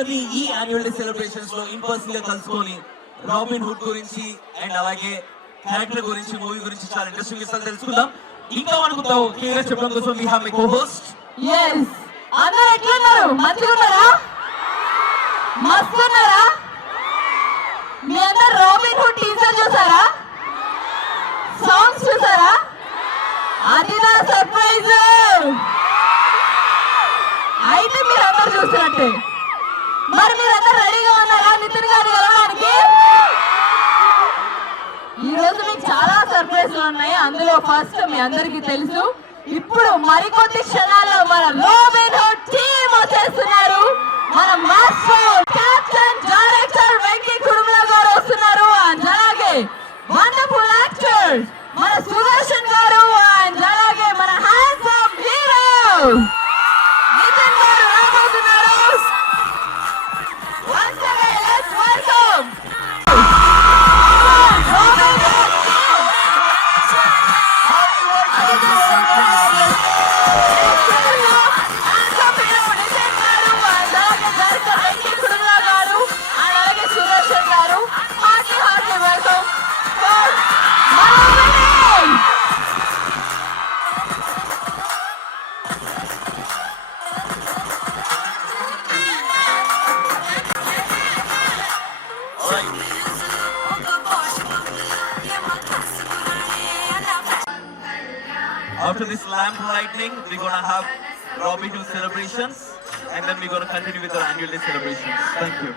అందరినీ ఈ annual day celebrations లో ఇన్ పర్సన్ గా కలుసుకొని రాబిన్ హుడ్ గురించి అండ్ అలాగే క్యారెక్టర్ గురించి మూవీ గురించి చాలా ఇంట్రెస్టింగ్ విషయాలు తెలుసుకుందాం. ఇంకా అనుకుంటావు క్లియర్ చెప్పడం కోసం వి హావ్ మై కో-హోస్ట్. yes అందరూ ఎట్లున్నారు? మంచిగా ఉన్నారా? మస్తు ఉన్నారా? మీ అందరు రాబిన్ హుడ్ టీజర్ చూసారా? సాంగ్స్ చూసారా? అది నా సర్ప్రైజ్. అయితే మీరు అందరు చూసినట్టే. మరి మీరందరూ రెడీగా ఉన్నారా నితిన్ గారిని కలవడానికి? ఈ రోజు మీకు చాలా సర్ప్రైజ్లు ఉన్నాయి. అందులో ఫస్ట్ మీ అందరికీ తెలుసు, ఇప్పుడు మరికొద్ది క్షణాల్లో మన రాబిన్ హుడ్ టీమ్ వచ్చేస్తున్నారు. మన మాస్టర్ కెప్టెన్ డైరెక్టర్ వెంకీ కుడుముల గారు వస్తున్నారు. అండ్ అలాగే వండర్ఫుల్ యాక్టర్స్ మన సుదర్శన్ గారు అండ్ అలాగే మన హ్యాండ్సమ్ హీరో నితిన్ గారు రాబోతున్నారు. Once again, let's welcome After this lamp lighting, we're gonna have Robin Hood celebrations, and then we're gonna continue with our annual day celebrations. Thank you.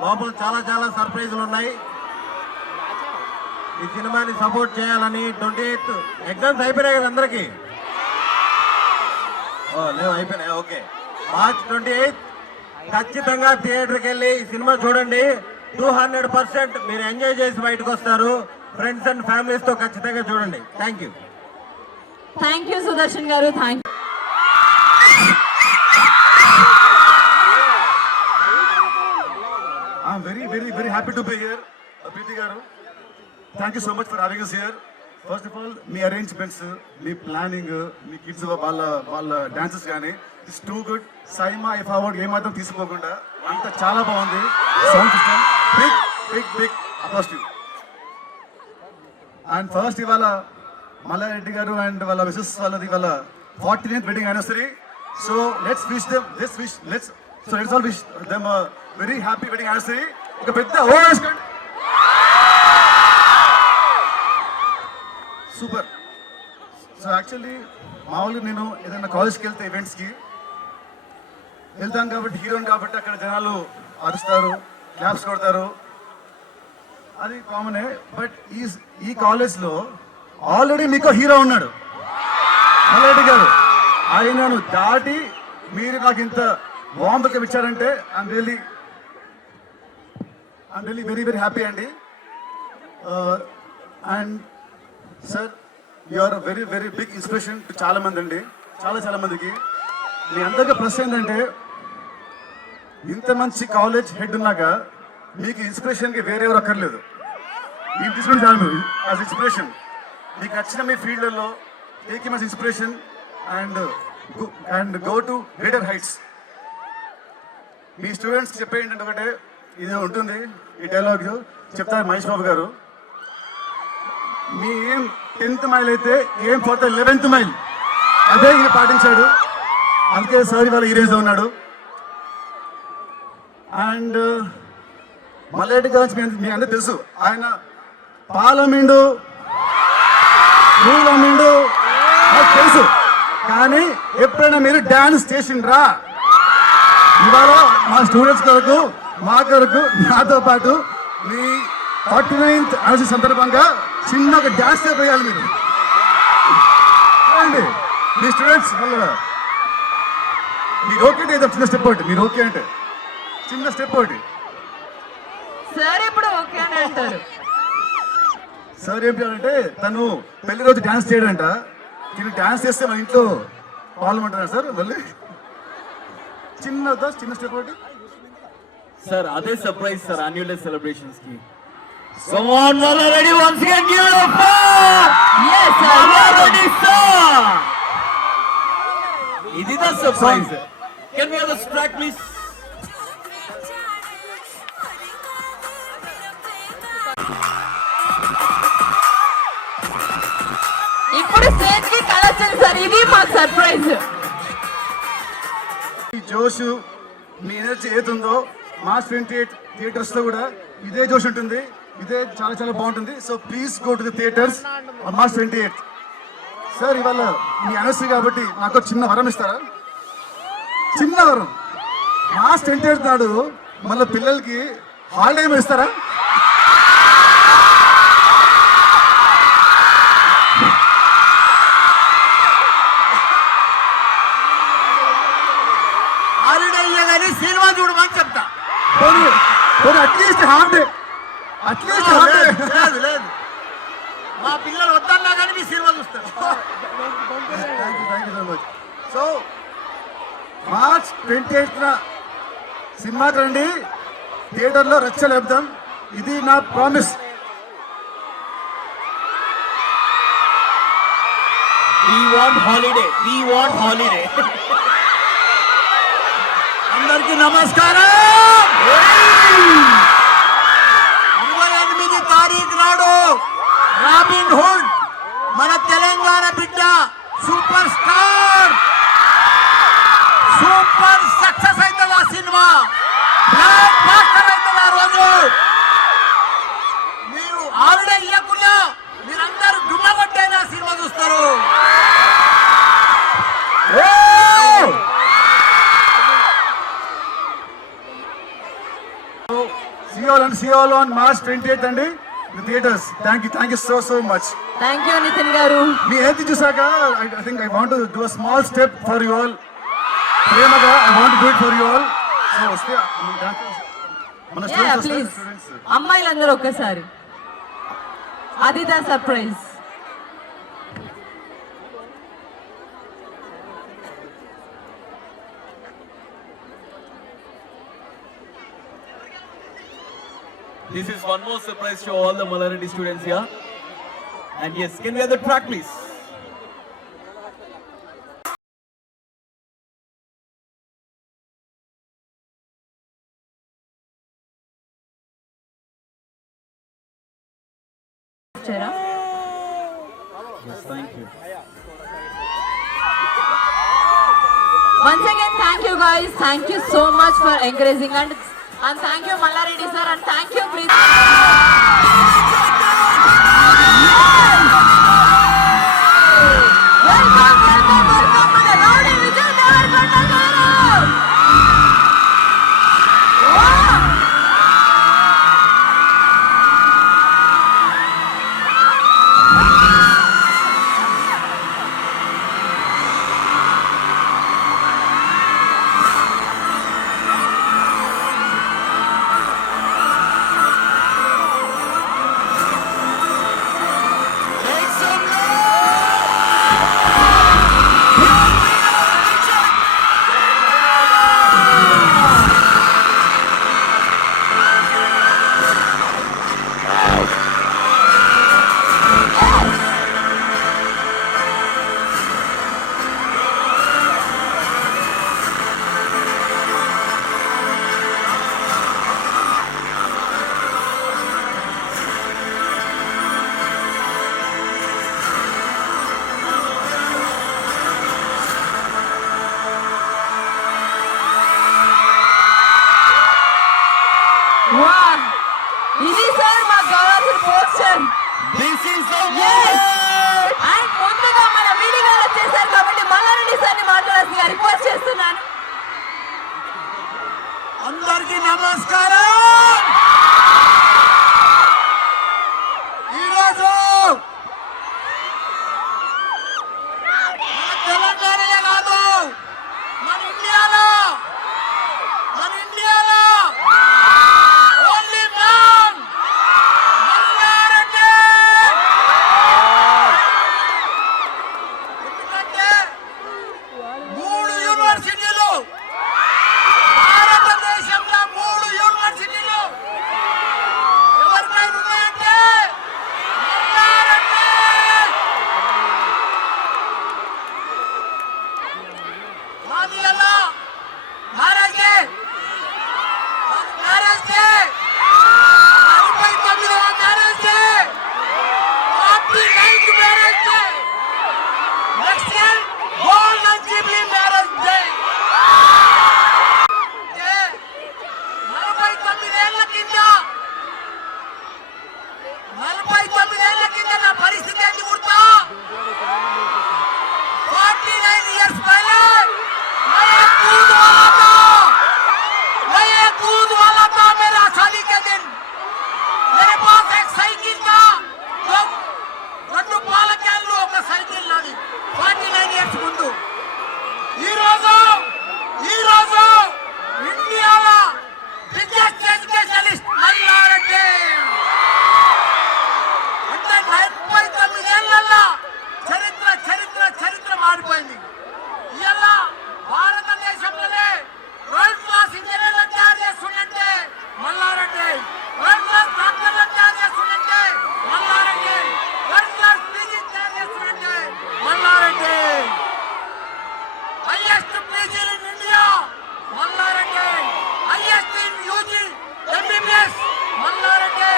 లోపల చాలా చాలా సర్ప్రైజులు ఉన్నాయి. ఈ సినిమాని సపోర్ట్ చేయాలని 28 ఎగ్జామ్స్ అయిపోయినాయి కదా అందరికి? లేవు, అయిపోయినాయి. ఓకే, మార్చ్ 28 ఖచ్చితంగా థియేటర్కి వెళ్ళి ఈ సినిమా చూడండి. 200% మీరు ఎంజాయ్ చేసి బయటకు వస్తారు. ఫ్రెండ్స్ అండ్ ఫ్యామిలీస్ తో ఖచ్చితంగా చూడండి. థ్యాంక్ యూ సుదర్శన్ గారు. Thank you. I'm very happy to be here. Preeti garu, thank you so much for having us here. First of all, మీ arrangements, మీ planning, మీ kids వాళ్ళ dances గానీ it's too good. SIIMA if award ఏమాత్రం తీసుకోకుండా అంతా చాలా బాగుంది. Sound system big applause. And first ఇవాళ మల్లారెడ్డి గారు అండ్ వాళ్ళ మిసెస్ వాళ్ళది వాళ్ళ 49th wedding anniversary. So let's all wish them a very happy wedding anniversary. ఇక పెద్ద వేసుకోండి. సూపర్. సో యాక్చువల్లీ మామూలుగా నేను ఏదైనా కాలేజ్కి వెళ్తే ఈవెంట్స్కి వెళ్తాను కాబట్టి హీరోయిన్ కాబట్టి అక్కడ జనాలు అరుస్తారు, క్లాప్స్ కొడతారు, అది కామనే. బట్ ఈ కాలేజ్లో ఆల్రెడీ మీకు హీరో ఉన్నాడు, మల్లారెడ్డి గారు. ఆయనను దాటి మీరు నాకు ఇంత వామ్ వెల్కమ్ ఇచ్చారంటే ఐఎమ్ రియలీ very happy అండి. And sir you are very big inspiration to చాలా మంది అండి, చాలా మందికి. మీ అందరికీ ప్లస్ ఏంటంటే ఇంత మంచి కాలేజ్ హెడ్ ఉన్నాక మీకు ఇన్స్పిరేషన్కి వేరెవరు అక్కర్లేదు. మీరు తీసుకుని చాలు యాజ్ ఇన్స్పిరేషన్. మీకు నచ్చిన మీ ఫీల్డ్లలో take much inspiration and go to greater heights. మీ స్టూడెంట్స్కి చెప్పే ఏంటంటే ఒకటే, ఇది ఉంటుంది ఈ డైలాగ్ చెప్తారు మహేష్ బాబు గారు. మీ ఏం 10th మైల్ అయితే ఏం ఫర్ 11th మైల్, అదే ఈయన పాటించాడు. అందుకే సార్ ఇవాళ ఈ రేంజ్లో ఉన్నాడు. అండ్ మల్లారెడ్డి గారు మీ అందరూ తెలుసు, ఆయన పాలమిండు స్కూల్ అమ్మిండు నాకు తెలుసు, కానీ ఎప్పుడైనా మీరు డాన్స్ చేసిండ్రా? ఇవాళ మా స్టూడెంట్స్ కొరకు, మా కొరకు, నాతో పాటు మీ 49th యానివర్సరీ సందర్భంగా చిన్న ఒక డాన్స్ వేయాలి మీరు. చూడండి మీ స్టూడెంట్స్ మళ్ళీ మీరు ఓకే అంటే ఏదో చిన్న స్టెప్ ఒకటి, మీరు ఓకే అంటే చిన్న స్టెప్ ఒకటి. సార్ ఇప్పుడు ఓకే అని అంటారు. సార్ ఏం చేయాలంటే తను పెళ్లి రోజు డాన్స్ చేయడంట, నేను డాన్స్ చేస్తే మన ఇంట్లో పాల్గొంటారా సార్? మళ్ళీ చిన్న స్టెప్ ఒకటి. సార్ అదే surprise sir annual day celebrations కి. So on, ready once again, give it up for Yes, sir. ready, sir. Is it a surprise? Can we have the track, please? ఇప్పుడు స్టేజ్ కి కలొచ్చింది సార్, ఇది మాకు సర్ప్రైజ్. ఈ జోష్, మీ ఎనర్జీ ఏతుందో మార్చ్ 28 థియేటర్స్ లో కూడా ఇదే జోష్ ఉంటుంది, ఇదే చాలా చాలా బాగుంటుంది. So please go to the theatres March 28. సార్ ఇవాళ మీ అనర్సరీ కాబట్టి నాకు చిన్న వరం ఇస్తారా? చిన్న వరం. మార్చ్ 28 నాడు మళ్ళీ పిల్లలకి హాలిడే ఏమి ఇస్తారా? హాలిడే ఇయ్యగానే సినిమా చూడమని చెప్తా. At least half day, at least half day. లేదు లేదు, మా పిల్లలు వద్దన్నా కానీ మీ సినిమా చూస్తారు. Thank you so much. So March 28న సినిమాకి రండి, థియేటర్లో రచ్చ లేపుదాం, ఇది నా promise. We want holiday. We want holiday. అందరికీ నమస్కారం. 28 తారీఖు నాడు రాబిన్ హుడ్ మన తెలంగాణ బిడ్డ సూపర్ స్టార్, సూపర్ సక్సెస్ అవుతుంది ఆ సినిమా, బ్లాక్ బాస్టర్ అవుతుంది ఆ రోజు. మీరు హాలిడే ఇవ్వకుండా మీరందరూ దుమ్మగొట్టైన సినిమా చూస్తారు. See you all on March 28th అండి, the theaters. Thank you so much. Thank you Nitin garu. మీ హెల్త్ చూసాక I think I want to do a small step for you all. ప్రేమగా I want to do it for you all. So వస్తే మన please students అమ్మాయిలందరూ ఒక్కసారి, అది దా surprise. This is one more surprise to all the Malaradi students here. And yes, can we have the track, please? Yes, thank you. Once again, thank you guys. Thank you so much for encouraging and thank you Mallareddy sir and thank you Preeti. Welcome మన రౌడీ విజయ్ దేవరకొండ గారు. ఇది సార్ మాకు కావాల్సిన poster. This is the Yes. moment! And ముందుగా మన మీడి గారు వచ్చేసారు కాబట్టి మల్లారెడ్డి సార్ని మాట్లాడాల్సిందిగా రిక్వెస్ట్ చేస్తున్నాను. అందరికీ నమస్కారం. ఈరోజు మన తెలంగాణలో కాదు, మన ఇండియాలో ఓన్లీ మ్యాన్ మల్లారెడ్డి. ఎందుకంటే 3 యూనివర్సిటీలు, భారతదేశంలో 3 యూనివర్సిటీలు ఎవరిపైన ఉన్నాయంటే మల్లారెడ్డి. మాది ఎలా మ్యారేజ్ డే 49వ marriage day, 49th marriage day, next year golden jubilee marriage day. 49 ఏళ్ల కింద నా పరిస్థితి ఏంటి గుర్తా? 49 years पहले मैं एक दूध वाला था मेरा शादी के दिन. मेरे पास एक साइकिल था, రెండు పాల క్యాన్లు, ఒక సైకిల్ నాది. 49 years ముందు. ఈ రోజు ఇండియాలో బిగ్గెస్ట్ ఎడ్యుకేషనలిస్ట్ మల్లారెడ్డి. అంటే 49 ఏళ్లలో చరిత్ర మారిపోయింది. ఇలా భారతదేశంలోనే వరల్డ్ క్లాస్ ఇంజనీర్లను తయారు చేస్తుందంటే మల్లారెడ్డి, వరల్డ్ క్లాస్ డాక్టర్లను తయారు చేస్తుందంటే మల్లారెడ్డి, వరల్డ్ క్లాస్ పీజీ తయారు చేస్తుందంటే Malla Reddy, highest PG in India Malla Reddy, highest in UG MBBS Malla Reddy,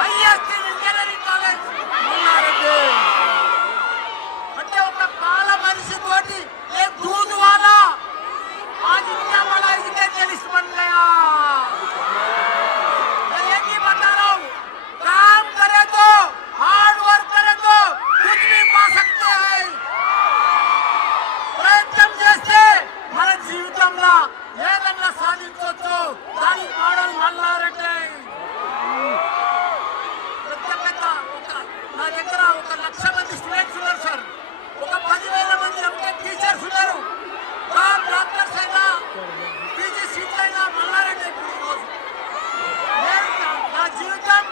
highest in engineering college Malla Reddy. అంటే ఒక పాల మనిషి తోటి ఏ दूध वाला आज इतना बड़ा एजुकेशनिस्ट बन गया. मैं एक ही बता रहा हूँ, काम करे तो, हार्ड वर्क करे तो कुछ भी पा सकते हैं. ప్రయత్నం చేస్తే మన జీవితంలో ఏదన్నా సాధించవచ్చు. దాని మోడల్ మల్లారెడ్డి. నా దగ్గర 1,00,000 మంది స్టూడెంట్స్ ఉన్నారు సార్. ఒక 10,000 మంది ఎంటెక్ టీచర్స్ ఉన్నారు. టాప్ డాక్టర్స్ అయినా, పీజీ సీట్లు అయినా మల్లారెడ్డి. ఇప్పుడు ఈరోజు నా జీవితం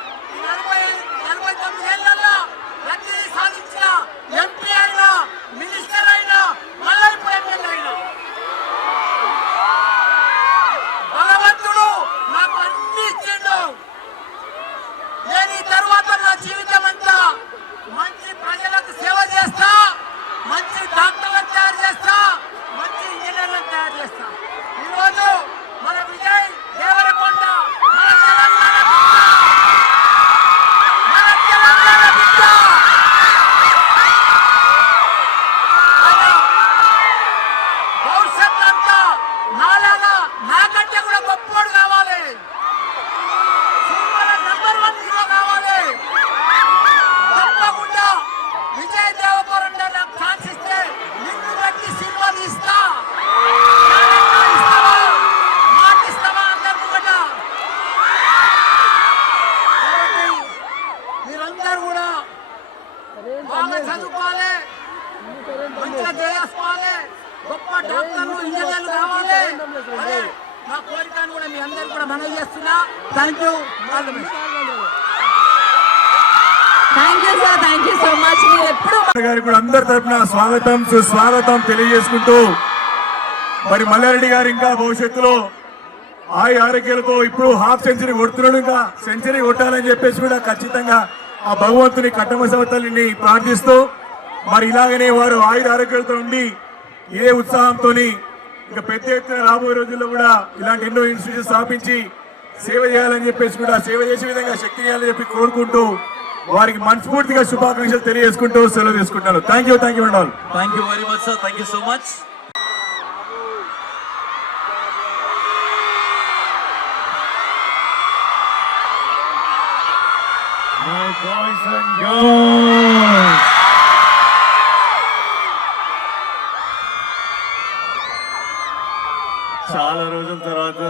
49 ఏళ్లలో ప్రతిదీ సాధించిన ఎంపీ అయినా, మినిస్టర్ అయినా, మళ్ళీ ఇప్పుడు ఎమ్మెల్యే అయినా భగవంతుడు నాకు అన్ని ఇచ్చిండు. నేను ఈ తర్వాత నా జీవితం అంతా మంచి ప్రజలకు సేవ చేస్తా, మంచి డాక్టర్లను తయారు చేస్తా, మంచి ఇంజనీర్లను తయారు చేస్తా. ఈరోజు మన విజయ్ దేవరకొండ మన తెలంగాణ బిడ్డ. ఆయన భవిష్యత్ అంతా నాలాగా, నాకంటే కూడా గొప్పోడు కావాలి. సినిమాల నంబర్ 1 హీరో కావాలి. తప్పకుండా విజయ్ దేవరకొండ నాకు ఛాన్స్ ఇస్తే నిన్ను బట్టి సినిమా తీస్తా. మాట ఇస్తావా అందరు ముంగట? కాబట్టి మీరందరూ కూడా బాగా చదువుకోవాలి, మంచిగా చేసుకోవాలి, గొప్ప డాక్టర్లు, ఇంజనీర్లు కావాలి. అదే నా కోరికను కూడా మీ అందరూ కూడా మనవి చేస్తున్నా. Thank you. Thank you sir, thank you so much. మీరు ఎప్పుడు గారికి కూడా అందరి తరపున స్వాగతం సుస్వాగతం తెలియజేసుకుంటూ, మరి మల్లారెడ్డి గారు ఇంకా భవిష్యత్తులో ఆరోగ్యాలతో ఇప్పుడు హాఫ్ సెంచరీ కొడుతున్నాడు, ఇంకా సెంచరీ కొట్టాలని చెప్పేసి కూడా ఖచ్చితంగా ఆ భగవంతుని కట్టమసవ తల్లిని ప్రార్థిస్తూ, మరి ఇలాగనే వారు ఆరోగ్యాలతో ఉండి ఏ ఉత్సాహంతో ఇంకా పెద్ద ఎత్తున రాబోయే రోజుల్లో కూడా ఇలాంటి ఎన్నో ఇన్స్టిట్యూషన్ స్థాపించి సేవ చేయాలని చెప్పేసి కూడా సేవ చేసే విధంగా శక్తి చేయాలని చెప్పి కోరుకుంటూ వారికి మనస్ఫూర్తిగా శుభాకాంక్షలు తెలియజేసుకుంటూ సెలవు తీసుకుంటాను. Thank you and all. Thank you very much sir. Thank you so much. Boys and girls. చాలా రోజుల తర్వాత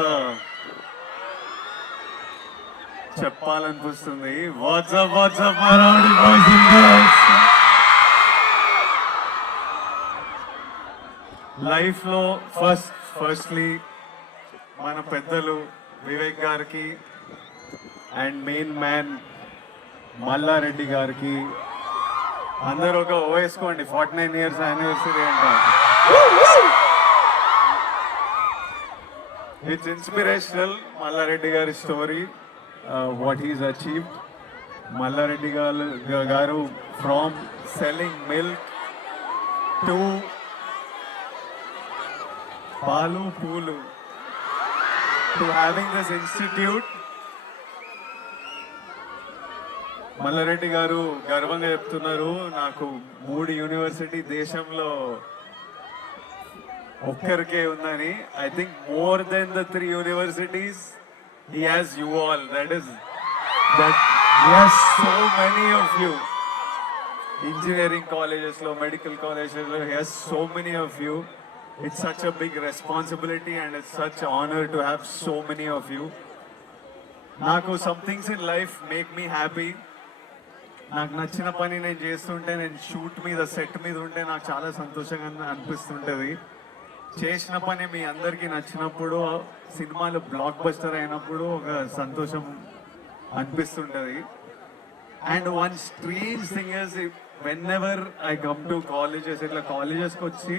చెప్పాలనిపిస్తుంది. వాట్సాప్ లైఫ్ లో ఫస్ట్లీ మన పెద్దలు వివేక్ గారికి అండ్ మెయిన్ మ్యాన్ మల్లారెడ్డి గారికి అందరూ ఒక వేసుకోండి. 49 years యానివర్సరీ అంట. It's inspirational. మల్లారెడ్డి గారి story, what is achieved. Malla Reddy గారు ఫ్రమ్ సెల్లింగ్ మిల్క్ టు పాలు పూలు to having this institute. Malla Reddy గారు గర్వంగా చెప్తున్నారు, నాకు 3 యూనివర్సిటీ దేశంలో ఒక్కరికే ఉందని. I think more than the 3 universities he has you all. That he has so many of you. Engineering colleges lo, medical colleges lo, he has so many of you. It's such a big responsibility and it's such an honor to have so many of you. Naku some things in life make me happy. నాకు నచ్చిన పని నేను చేస్తుంటే, నేను షూట్ మీద సెట్ మీద ఉంటే నాకు చాలా సంతోషంగా అనిపిస్తుంటుంది. చేసిన పని మీ అందరికీ నచ్చినప్పుడు, సినిమాలు బ్లాక్ బస్టర్ అయినప్పుడు ఒక సంతోషం అనిపిస్తుంటుంది. And one strange thing is, when ever I come to colleges, ఇట్లా కాలేజెస్కి వచ్చి